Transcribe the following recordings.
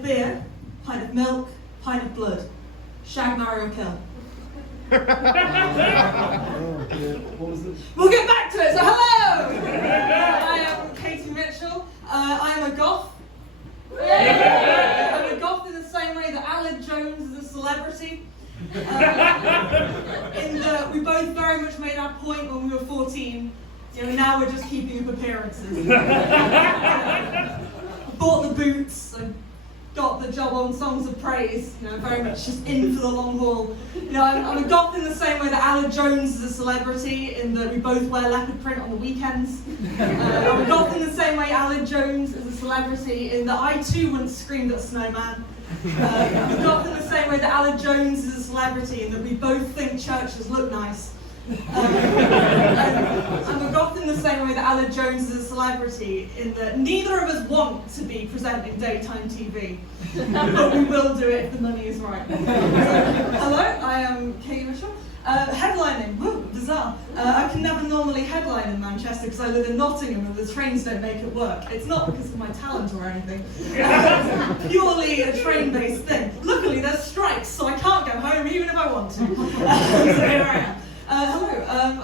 of beer, pint of milk, pint of blood. Shag, marry, or kill. We'll get back to it. So hello! I am Katie Mitchell. I am a goth. I'm a goth in the same way that Aled Jones is a celebrity. In that we both very much made our point when we were 14. Now we're just keeping up appearances. Bought the boots, I got the job on Songs of Praise, very much just in for the long haul. I'm a goth in the same way that Aled Jones is a celebrity, in that we both wear leopard print on the weekends. I'm a goth in the same way Aled Jones is a celebrity, in that I too once screamed at a snowman. I'm a goth in the same way that Aled Jones is a celebrity, in that we both think churches look nice. I'm a goth in the same way that Aled Jones is a celebrity, in that neither of us want to be presenting daytime TV, but we will do it if the money is right. Hello, I am Katie Mitchell. Headlining, woo, bizarre. I can never normally headline in Manchester because I live in Nottingham and the trains don't make it work. It's not because of my talent or anything. It's purely a train-based thing. Luckily there's strikes, so I can't go home even if I want to. So here I am. Hello,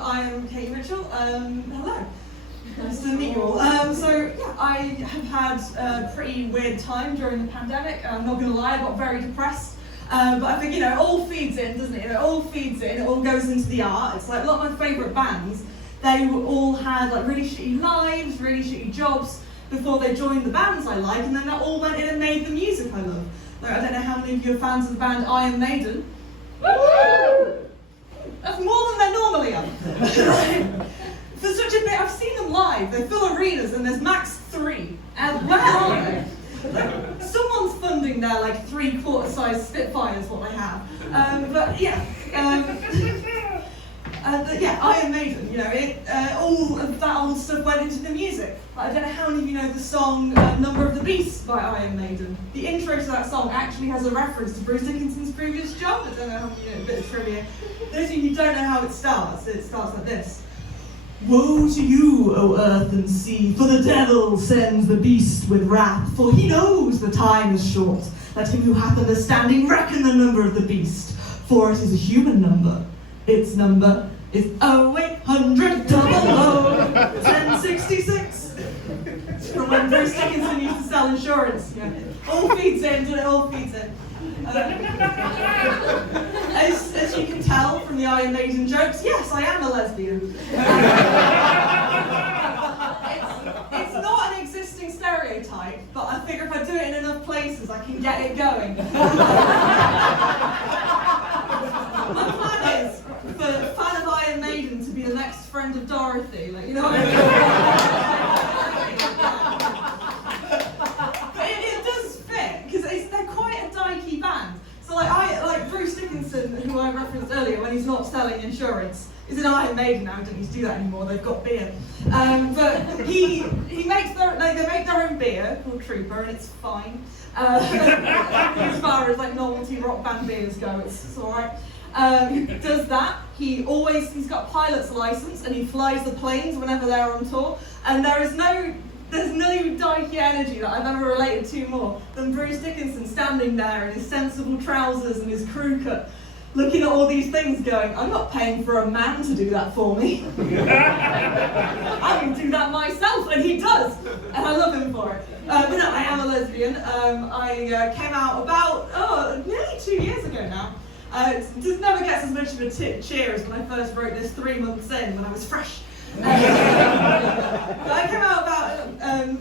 I am Katie Mitchell. Hello. Nice to meet you all. I have had a pretty weird time during the pandemic. I'm not going to lie, I got very depressed. But I think, it all feeds in, doesn't it? It all feeds in, it all goes into the art. It's like a lot of my favourite bands, they all had like really shitty lives, really shitty jobs before they joined the bands I like, and then they all went in and made the music I love. Like, I don't know how many of you are fans of the band Iron Maiden. Woo! That's more than they normally are. For such a bit, I've seen them live. They fill arenas and there's max 3. And where are they? Someone's funding their 3/4 size Spitfires, what they have. Iron Maiden. All of that old stuff went into the music. I don't know how many of you know the song "Number of the Beast" by Iron Maiden. The intro to that song actually has a reference to Bruce Dickinson's previous job. I don't know how many you know, a bit of trivia. Those of you who don't know how it starts like this. Woe to you, O earth and sea, for the devil sends the beast with wrath, for he knows the time is short. Let him who hath understanding reckon the number of the beast, for it is a human number. Its number is 0800 1066. It's from when Bruce Dickinson used to sell insurance. All feeds in, it all feeds in. As you can tell from the Iron Maiden jokes, yes, I am a lesbian. It's not an existing stereotype, but I figure if I do it in enough places, I can get it going. My plan is for a fan of Iron Maiden to be the next friend of Dorothy, what I mean? Bruce Dickinson, who I referenced earlier, when he's not selling insurance, is in Iron Maiden now. Don't need to do that anymore. They've got beer, but he makes they make their own beer called Trooper, and it's fine. As far as novelty rock band beers go, it's all right. He does that. He's got a pilot's license, and he flies the planes whenever they're on tour. And there's no dykey energy that I've ever related to more than Bruce Dickinson standing there in his sensible trousers and his crew cut, looking at all these things going, I'm not paying for a man to do that for me. I can do that myself, and he does, and I love him for it. But no, I am a lesbian. I came out about, nearly 2 years ago now. It just never gets as much of a cheer as when I first wrote this 3 months in, when I was fresh. I came out about,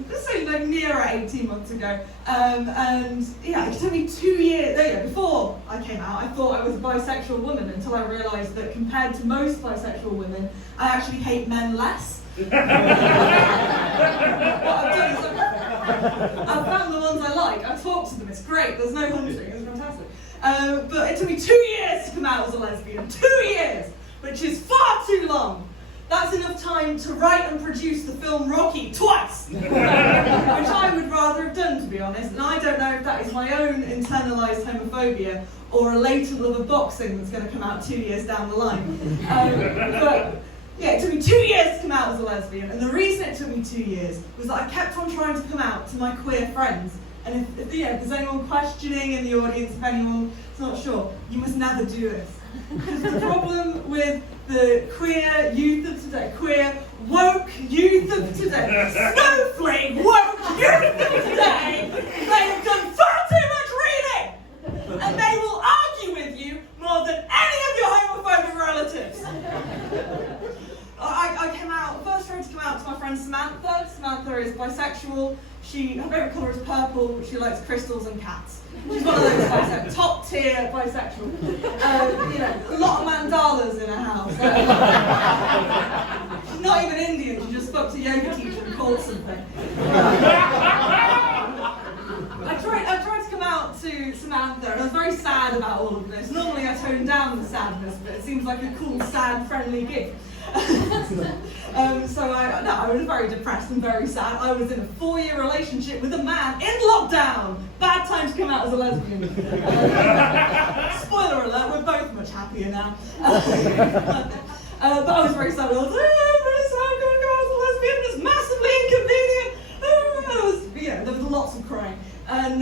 let's say nearer 18 months ago, and it took me 2 years, before I came out, I thought I was a bisexual woman until I realised that compared to most bisexual women, I actually hate men less. What I've done is I've found the ones I like, I talk to them, it's great, there's no hunting, it's fantastic. But it took me 2 years to come out as a lesbian, 2 years, which is far too long. That's enough time to write and produce the film Rocky twice, which I would rather have done, to be honest. And I don't know if that is my own internalised homophobia or a latent love of boxing that's going to come out 2 years down the line. It took me 2 years to come out as a lesbian, and the reason it took me 2 years was that I kept on trying to come out to my queer friends, And if there's anyone questioning in the audience, if anyone's not sure, you must never do this. Because the problem with the queer youth of today, queer woke youth of today, snowflake woke youth of today, they have done far too much reading! And they will argue with you more than any of your homophobic relatives. I came out, first tried to come out to my friend Samantha. Samantha is bisexual. Her favourite colour is purple. She likes crystals and cats. She's one of those bisexual, top tier bisexual. A lot of mandalas in her house. She's not even Indian. She just spoke to a yoga teacher and called something. I tried to come out to Samantha, and I was very sad about all of this. Normally I tone down the sadness, but it seems like a cool, sad, friendly gig. So I was very depressed and very sad. I was in a 4-year relationship with a man in lockdown. Bad time to come out as a lesbian. Spoiler alert, we're both much happier now. But I was very sad. I was like, I'm really sad, I'm going to go out as a lesbian. It's massively inconvenient. There was lots of crying. And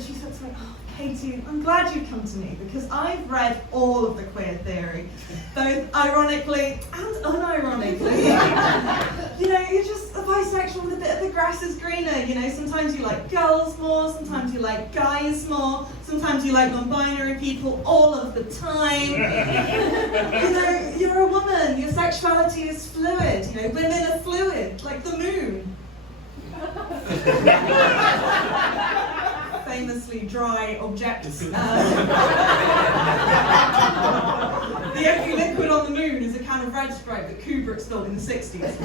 she said to me, oh, Katie, I'm glad you've come to me because I've read all of the queer theory, both ironically and unironically. You're just a bisexual with a bit of the grass is greener. Sometimes you like girls more, sometimes you like guys more, sometimes you like non-binary people all of the time. You're a woman, your sexuality is fluid. Women are fluid, like the moon. Famously dry objects. The only liquid on the moon is a can of Red Stripe that Kubrick stole in the 60s.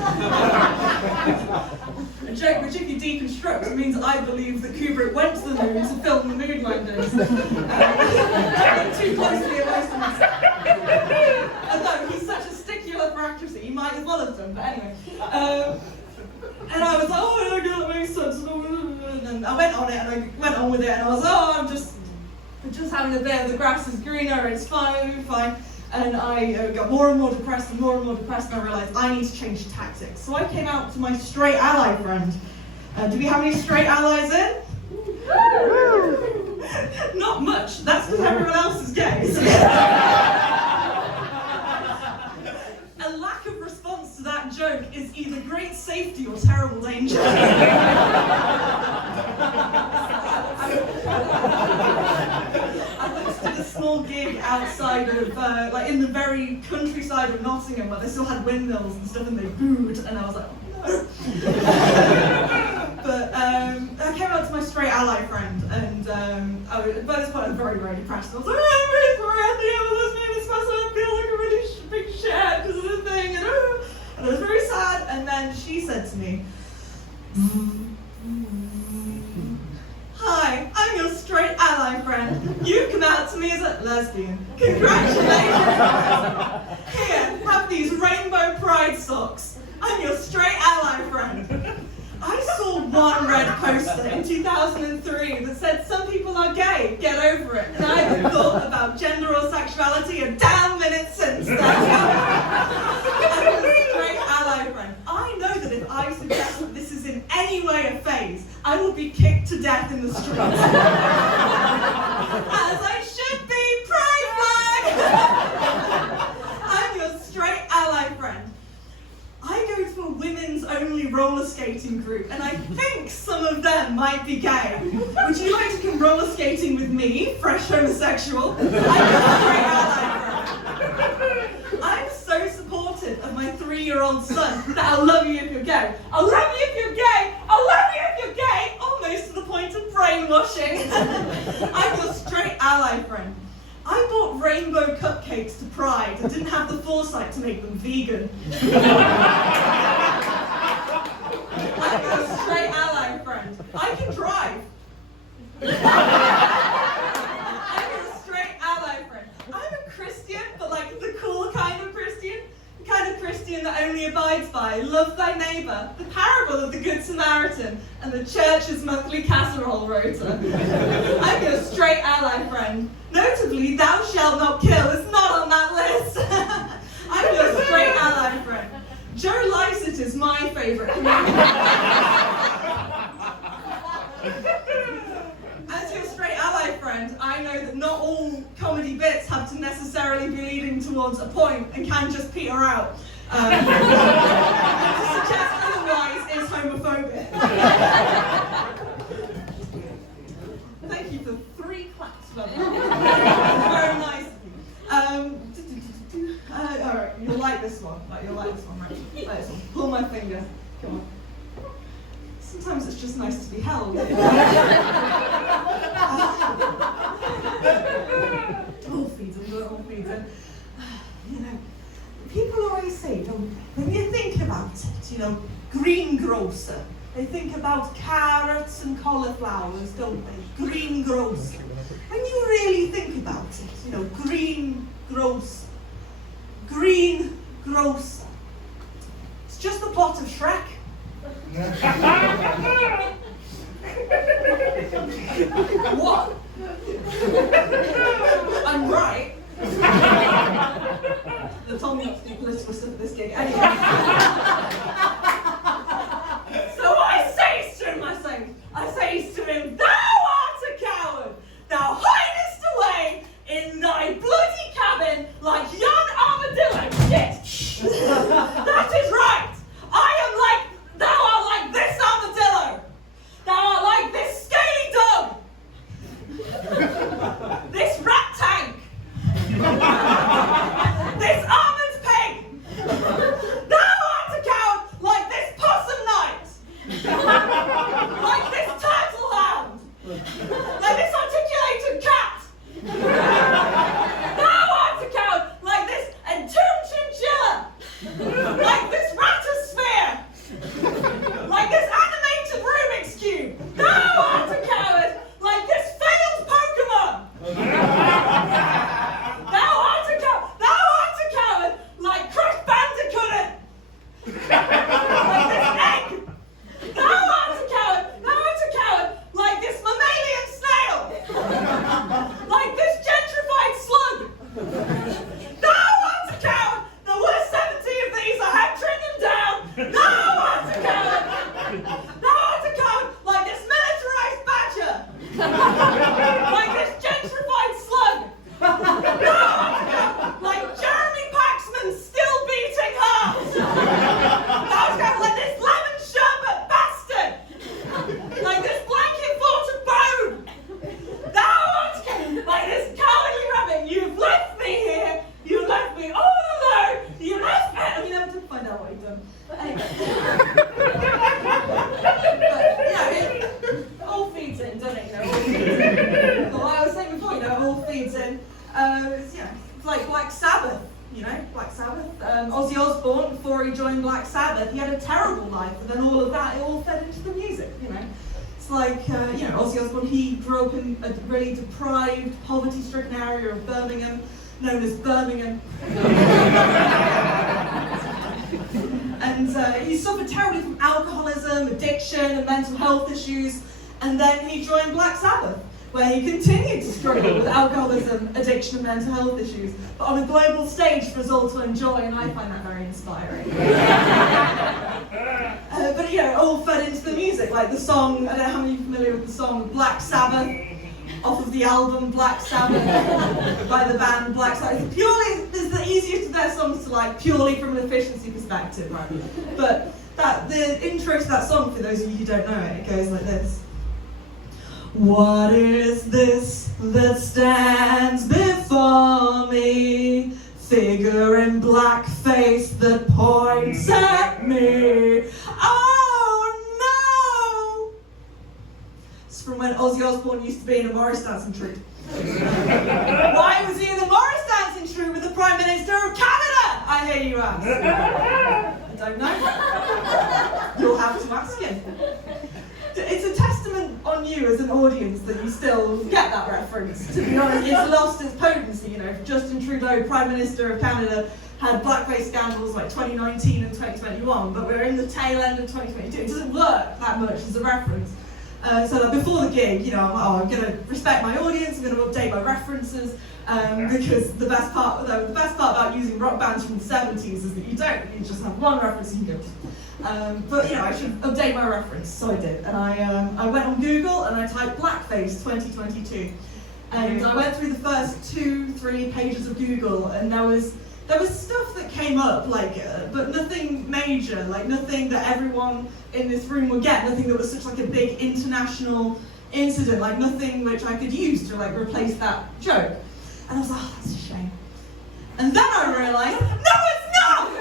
A joke which, if you deconstruct, means I believe that Kubrick went to the moon to film the moon landings. Too closely away from us. Although he's such a stickler for accuracy, he might as well have done, but anyway. And I was like, oh, I don't know, that makes sense. And I went on it, and I went on with it, and I was, I'm just having a bit of the grass is greener, it's fine, fine. And I got more and more depressed, and I realised I need to change tactics. So I came out to my straight ally friend. Do we have any straight allies in? Not much, that's because everyone else is gay. A lack of response to that joke is either great safety or terrible danger. I hosted a small gig outside of, in the very countryside of Nottingham where they still had windmills and stuff and they booed, and I was like, oh no. But I came out to my straight ally friend, and by this point I was very, very depressed. I was like, oh, I'm really sorry, I think I'm a lesbian, it's supposed to feel like a really big shit because of the thing, and I was very sad. And then she said to me, hi, I'm your straight ally friend. You've come out to me as a lesbian. Congratulations. Here, have these rainbow pride socks. I'm your straight ally friend. I saw one red poster in 2003 that said some people are gay, get over it. And I haven't thought about gender or sexuality a damn minute since then. I'm a straight ally friend. I know that if I suggest that this is in any way a phase, I will be kicked to death in the streets. As I should be, pride flag! I'm your straight ally friend. I go to a women's only roller skating group, and I think some of them might be gay. Would you like to come roller skating with me, fresh homosexual? I'm your straight ally friend. I'm so supportive of my 3-year-old son that I'll love you if you're gay. I'll love you if you're gay. I'll love you if you're gay. Almost to the point of brainwashing. I'm your straight ally friend. I bought rainbow cupcakes to Pride and didn't have the foresight to make them vegan. I'm a straight ally friend. I can drive. I'm a straight ally friend. I'm a Christian, but like the cool kind of Christian. The kind of Christian that only abides by love thy neighbour, the parable of the Good Samaritan, and the church's monthly casserole rota. I'm your straight ally friend. Notably, thou shalt not kill is not on that list. I'm your straight ally friend. Joe Lycett is my favourite comedian. around a point and can just peter out. To suggest otherwise is homophobic. Thank you for 3 claps for that. Very nice. Alright, you'll like this one. You'll like this one, right? Like this one. Pull my finger. Come on. Sometimes it's just nice to be held. All feeds in, all feeds in. You know, people always say, don't they, when you think about it, you know, greengrocer. They think about carrots and cauliflowers, don't they? Greengrocer. When you really think about it, you know, greengrocer. Greengrocer. It's just the plot of Shrek. What? I'm right. The Tom needs to do political stuff at this gig. Anyway. So I say to him, thou art a coward. Thou hidest away in thy bloody cabin like yon armadillo. Shit. That is right. Thou art like this armadillo. Thou art like this scaly dog. This rat tank. This almond pig. Thou art a coward like this possum knight. Like this turtle hound. Like this articulated cat. Thou art a coward like this entombed chinchilla. Like this ratosphere. Like this animated Rubik's Cube. Thou art a coward like this failed Pokemon. Thou art a coward like Crash Bandicoot. Like this egg. Thou art a coward like this mammalian snail. Like this gentrified slug. Thou art a coward. There were 70 of these. I had trimmed them down. Thou art a coward. Thou art a coward like this militarized badger. Like this gentrified slug. Thou art a coward like Jeremy Paxman still beating heart. Thou art a coward like this lemon sherbet bastard. Like this blanket fort of bone. Thou art a coward like this cowardly rabbit. You've left me here. You left me all alone. You left me. And you never did find out what he'd done. Anyway. But, yeah, it all feeds in, doesn't it? You know, all feeds in. Well, I was saying before, you know, it all feeds in. It's like Black Sabbath, you know, Black Sabbath. Ozzy Osbourne, before he joined Black Sabbath, he had a terrible life, and then all of that, it all fed into the music, you know. It's like, you know, Ozzy Osbourne, he grew up in a really deprived, poverty-stricken area of Birmingham, known as Birmingham. And he suffered terribly from alcoholism, addiction, and mental health issues, and then he joined Black Sabbath, where he continued to struggle with alcoholism, addiction, and mental health issues, but on a global stage for us all to enjoy, and I find that very inspiring. But you know, it all fed into the music, like the song, I don't know how many are familiar with the song Black Sabbath, off of the album Black Sabbath by the band Black Sabbath. It's the easiest of their songs to like, purely from an efficiency perspective, right? But the intro to that song, for those of you who don't know it, it goes like this. What is this that stands before me? Figure in blackface that points at me. Oh no! It's from when Ozzy Osbourne used to be in a Morris dancing troupe. Why was he in the Morris dancing troupe with the Prime Minister of Canada? I hear you ask. I don't know. You'll have to ask him. It's a testament on you as an audience that you still get that reference. To be honest, it's lost its potency. You know, Justin Trudeau, Prime Minister of Canada, had blackface scandals like 2019 and 2021, but we're in the tail end of 2022. It doesn't work that much as a reference. So like before the gig, you know, I'm going to respect my audience. I'm going to update my references because the best part about using rock bands from the 70s is that you just have one reference and you go. But you know, I should update my reference, so I did. And I went on Google and I typed blackface 2022. And I went through the first 2-3 pages of Google, and there there was stuff that came up, like, but nothing major, like nothing that everyone in this room would get, nothing that was such like a big international incident, like nothing which I could use to like replace that joke. And I was like, oh, that's a shame. And then I realised, no, it's not!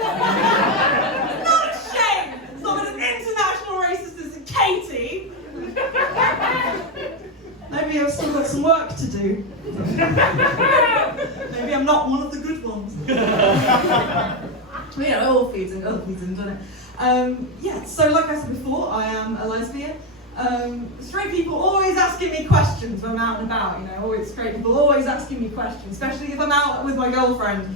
It's not a shame! It's not an international racist as Katie. Maybe I've still got some work to do. Maybe I'm not one of the good ones. But yeah, it all feeds in, doesn't it? Yeah, so like I said before, I am a lesbian. Straight people always asking me questions when I'm out and about, you know, always straight people always asking me questions, especially if I'm out with my girlfriend.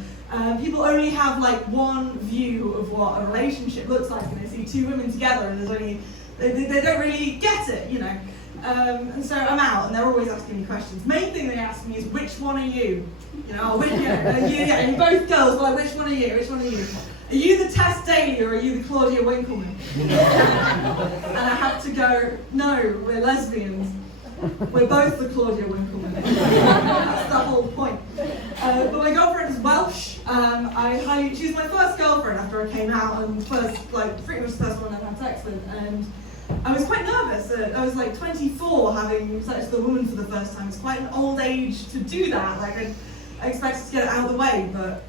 People only have like one view of what a relationship looks like, and they see two women together and there's only, they don't really get it, you know. And so I'm out and they're always asking me questions. Main thing they ask me is, which one are you? You know, are you both girls, like, which one are you? Which one are you? Are you the Tess Daly or are you the Claudia Winkleman? And I have to go, no, we're lesbians. We're both the Claudia Winkleman. That's the whole point. But my girlfriend is Welsh. She was my first girlfriend after I came out, and pretty much the first one I had sex with. And I was quite nervous. I was like 24 having sex with a woman for the first time. It's quite an old age to do that. Like I expected to get it out of the way, but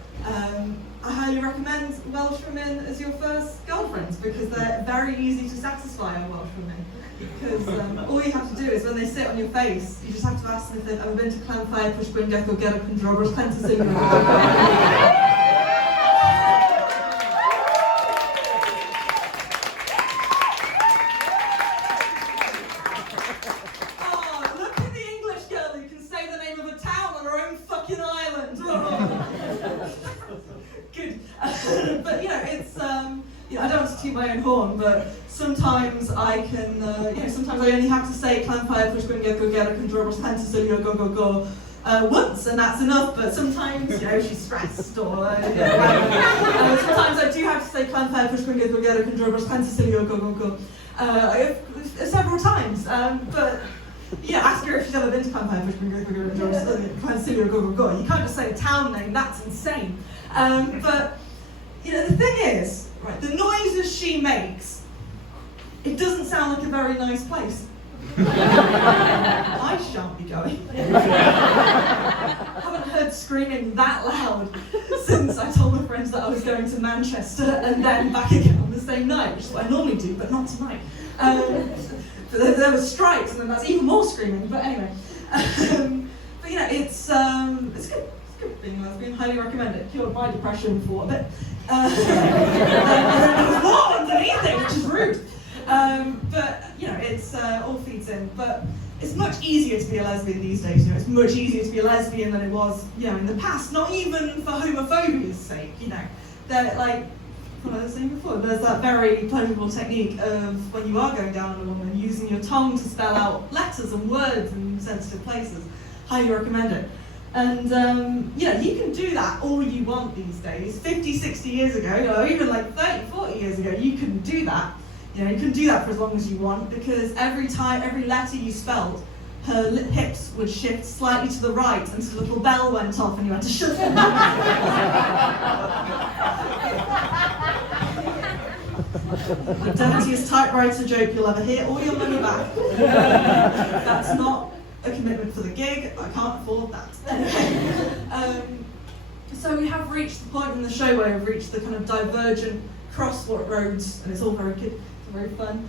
I highly recommend Welsh women as your first girlfriends because they're very easy to satisfy a Welsh women. Because all you have to do is when they sit on your face, you just have to ask them if they've ever been to Clanfire, Push Gwyngaeth, or Gerwch and Drobbers, Clancy. But you know, it's you know, I don't want to toot my own horn, but sometimes I can, you know, sometimes I only have to say Clanfire, Push Gwyngaeth, go Gerwch and Drobbers, Clancy, go once, and that's enough. But sometimes, you know, she's stressed, or you know, sometimes I do have to say Clanfire, Push Gwyngaeth, go Gerwch and Drobbers, Clancy, go several times. But yeah, ask her if she's ever been to Clanfire, Push Gwyngaeth, go Gerwch and Drobbers, Clancy, go. You can't just say a town name. That's insane. But you know, the thing is, right, the noises she makes, it doesn't sound like a very nice place. I shan't be going. I haven't heard screaming that loud since I told my friends that I was going to Manchester and then back again on the same night, which is what I normally do, but not tonight. There were strikes, and then that's even more screaming. But anyway, but you know, it's good. Being a lesbian, highly recommend it. Cured my depression for a bit. There was more underneath it, which is rude. But you know, it's all feeds in. But it's much easier to be a lesbian these days. You know, it's much easier to be a lesbian than it was, you know, in the past. Not even for homophobia's sake. You know, that like what I was saying before. There's that very pleasurable technique of when you are going down on a woman, using your tongue to spell out letters and words in sensitive places. Highly recommend it. And, you know, you can do that all you want these days. 50, 60 years ago, or even like 30, 40 years ago, you couldn't do that. You know, you can do that for as long as you want, because every letter you spelled, her hips would shift slightly to the right until a little bell went off and you had to shut them. The dirtiest typewriter joke you'll ever hear, all your money back. That's not a commitment for the gig. I can't afford that. Anyway, so we have reached the point in the show where we've reached the kind of divergent crossroads, and it's all very good, it's very fun.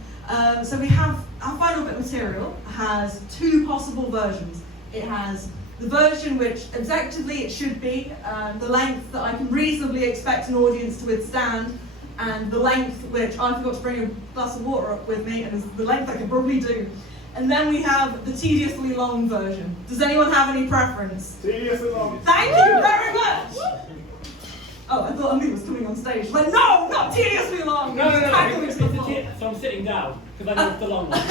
So we have our final bit of material has two possible versions. It has the version which objectively it should be, the length that I can reasonably expect an audience to withstand, and the length which I forgot to bring a glass of water up with me, and is the length I can probably do. And then we have the tediously long version. Does anyone have any preference? Tediously long. Thank you very much! Oh, I thought Ami was coming on stage. Like, no, not tediously long! No. So I'm sitting down, because I know it's the long one.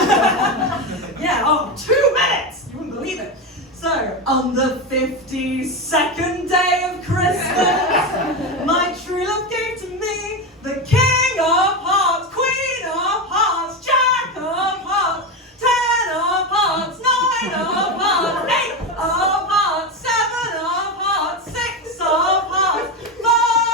Yeah, 2 minutes! You wouldn't believe it. So, on the 52nd day of Christmas, my true love gave to me the King of Hearts, Queen of Hearts, Jack of Hearts, 10 of Hearts, 9 of Hearts, 8 of Hearts, 7 of Hearts, 6 of Hearts, 5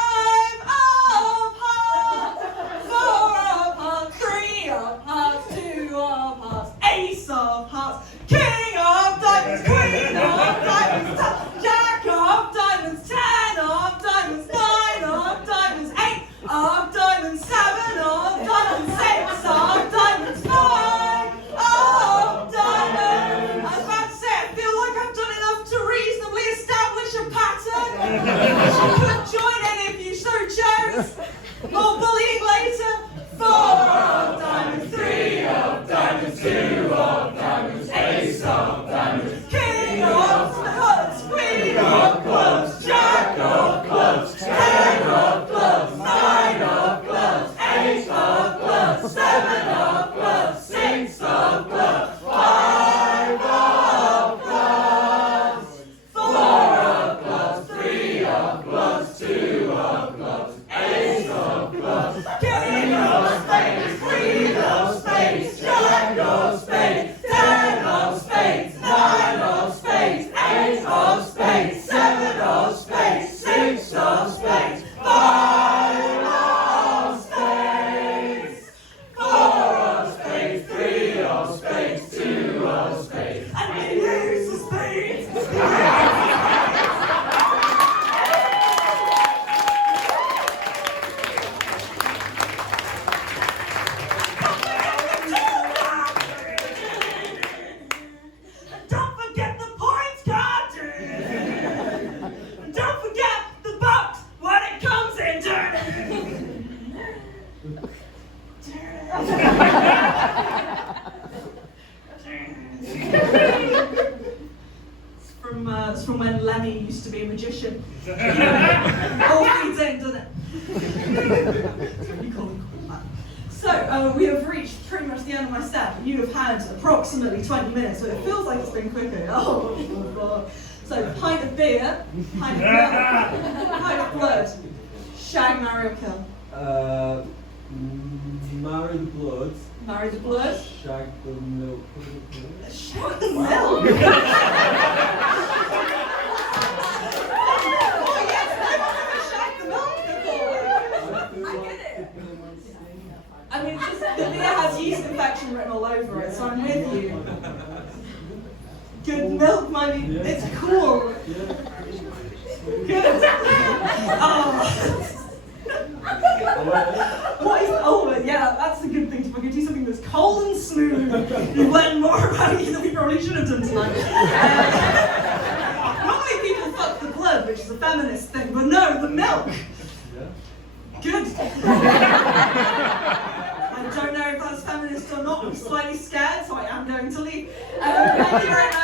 blood, 7 of blood, 6 of blood, 5 of blood, 4 of blood, 3 of blood, 2 of blood, 8 of blood, King of spades, Queen of spades, Jack of spades, 10 of spades, 9 of spades, 8 of spades, 7 of spades, 6 of spades, 5 of spades, 4 of spades, 3 of spades, 2 of spades, and the ace of spades. Don't forget the points card. Don't forget the box when it comes in. It's from when Lemmy used to be a magician. All feeds in, doesn't it? Really cool. So, we have reached pretty much the end of my set. You have had approximately 20 minutes, so it feels like it's been quicker. Oh, my God. So, pint of beer, pint of milk, pint of blood, shag, marry or kill. Marry the blood. Marry the blood. Shag the milk. Shag the milk? Oh, yes, I've never shagged the milk before. I get it. I mean, just, the beer has yeast infection written all over it, so I'm with you. Good milk, mommy. It's cool. Good. Oh. What is? Oh, yeah, that's a good thing to fucking do something that's cold and smooth. You've learned more about you than we probably should have done tonight. Normally people fuck the blood, which is a feminist thing, but no, the milk. Good. I don't know if that's feminist or not. I'm slightly scared, so I am going to leave. Thank you very much.